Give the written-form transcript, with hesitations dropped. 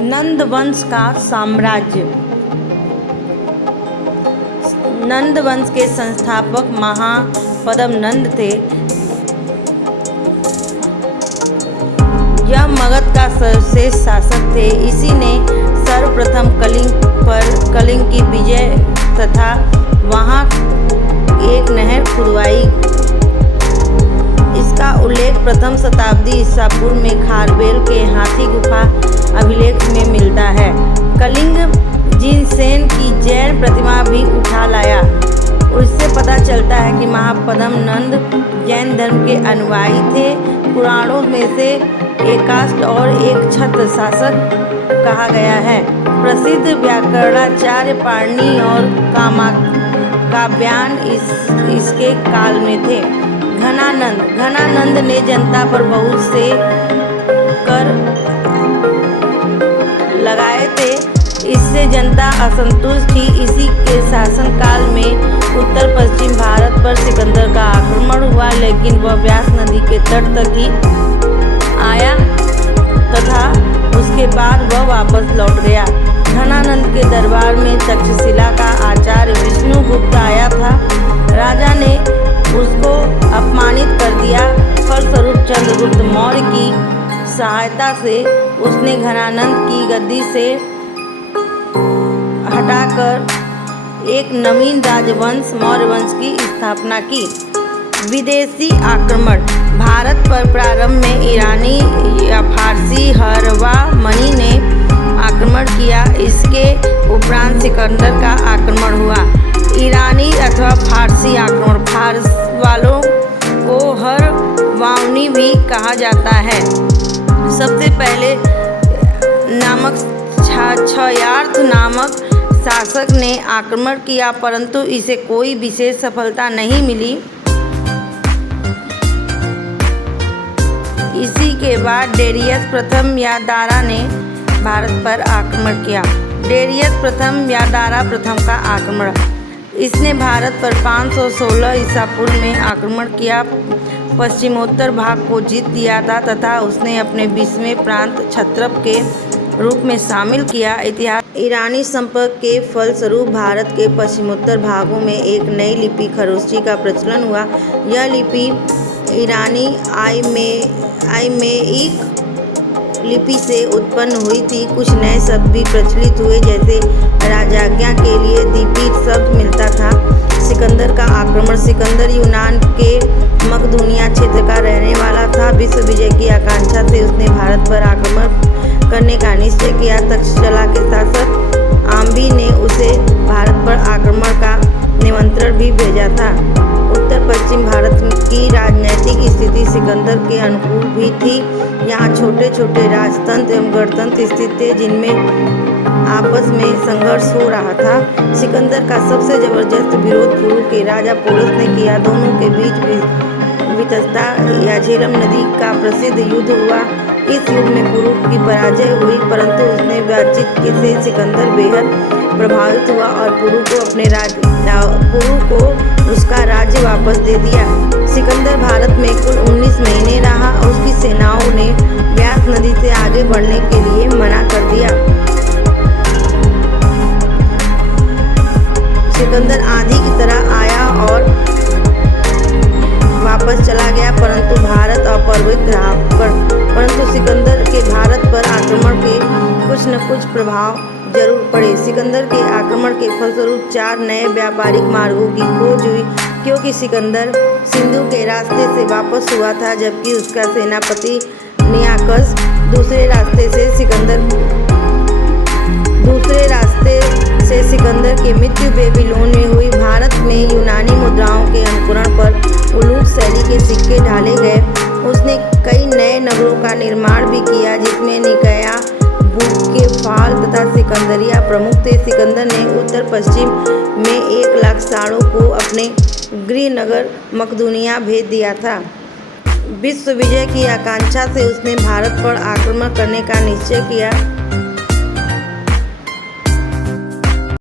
नंद वंश का साम्राज्य। नंद वंश के संस्थापक महापद्म नंद थे। यह मगध का सर्वश्रेष्ठ शासक थे। इसी ने सर्वप्रथम कलिंग की विजय तथा वहां एक नहर खुदवाई। इसका उल्लेख प्रथम शताब्दी ईसा पूर्व में खारवेल के हाथी गुफा अभिलेख में मिलता है। कलिंग जिनसेन की जैन प्रतिमा भी उठा लाया। उससे पता चलता है कि महापद्म नंद जैन धर्म के अनुयायी थे। पुराणों में से एकाष्ट और एक छत्र शासक कहा गया है। प्रसिद्ध व्याकरणाचार्य पाणिनि और काव्यायन इसके काल में थे। घनानंद ने जनता पर बहुत से कर लगाए थे। इससे जनता असंतुष्ट थी। इसी के शासनकाल में उत्तर पश्चिम भारत पर सिकंदर का आक्रमण हुआ, लेकिन वह व्यास नदी के तट तक ही आया तथा उसके बाद वह वापस लौट गया। घनानंद के दरबार में तक्षशिला का आचार्य विष्णुगुप्त आया था। राजा ने उसको अपमानित कर दिया। फलस्वरूप चंद्रगुप्त मौर्य की सहायता से उसने घनानंद की गद्दी से हटाकर एक नवीन राजवंश मौर्य वंश की स्थापना की। विदेशी आक्रमण। भारत पर प्रारंभ में ईरानी या फारसी हरवामनी ने आक्रमण किया। इसके उपरांत सिकंदर का आक्रमण हुआ। ईरानी अथवा फारसी आक्रमण। फारस वालों को हरवामनी भी कहा जाता है। सबसे पहले क्षयार्थ नामक शासक ने आक्रमण किया, परंतु इसे कोई विशेष सफलता नहीं मिली। इसी के बाद डेरियस प्रथम या दारा ने भारत पर आक्रमण किया। डेरियस प्रथम या दारा प्रथम का आक्रमण। इसने भारत पर 516 ईसा पूर्व में आक्रमण किया, पश्चिमोत्तर भाग को जीत लिया था तथा उसने अपने 20वें प्रांत क्षत्रप के रूप में शामिल किया। इतिहास। ईरानी संपर्क के फलस्वरूप भारत के पश्चिमोत्तर भागों में एक नई लिपि खरोष्ठी का प्रचलन हुआ। यह लिपि ईरानी आरामीक लिपि से उत्पन्न हुई थी। कुछ नए शब्द भी प्रचलित हुए, जैसे राजाज्ञा के लिए दीपित शब्द मिलता था। सिकंदर का आक्रमण। सिकंदर यूनान के मकदूनिया क्षेत्र का रहने वाला था। विश्व विजय की आकांक्षा से उसने भारत पर आक्रमण करने का निश्चय किया। तक्षशिला के शासक आम्बी ने उसे भारत पर आक्रमण का निमंत्रण भी भेजा था। उत्तर पश्चिम भारत की राजनीतिक स्थिति सिकंदर के अनुकूल भी थी। यहाँ छोटे छोटे राजतंत्र एवं गणतंत्र स्थित थे, जिनमें आपस में संघर्ष हो रहा था। सिकंदर का सबसे जबरदस्त विरोध पुरु के राजा पोरस ने किया। दोनों के बीच वितस्ता या झेलम नदी का प्रसिद्ध युद्ध हुआ। इस युद्ध में पुरु की पराजय हुई, परंतु उसने बातचीत से सिकंदर बेहद प्रभावित हुआ और पुरु को उसका राज्य वापस दे दिया। सिकंदर भारत में कुल 19 महीने रहा। उसकी सेनाओं ने व्यास नदी से आगे बढ़ने के लिए मना कर दिया। सिकंदर आंधी की तरह आया और वापस चला गया, परंतु भारत अपवित्र रहा। परंतु सिकंदर के भारत पर आक्रमण के कुछ न कुछ प्रभाव जरूर पड़े। सिकंदर के आक्रमण के फलस्वरूप 4 नए व्यापारिक मार्गों की खोज हुई, क्योंकि सिकंदर सिंधु के रास्ते से वापस हुआ था, जबकि उसका सेनापति नियाकस दूसरे रास्ते से सिकंदर की मृत्यु बेबीलोन में हुई। भारत में यूनानी मुद्राओं के अनुकरण पर उलूख शैली के सिक्के ढाले गए। उसने कई नए नगरों का निर्माण भी किया, जिसमें निकाया, बुकेफाल तथा सिकंदरिया प्रमुख थे। सिकंदर ने उत्तर पश्चिम में 1 लाख साड़ों को अपने गृह नगर मकदूनिया भेज दिया था। विश्व विजय की आकांक्षा से उसने भारत पर आक्रमण करने का निश्चय किया।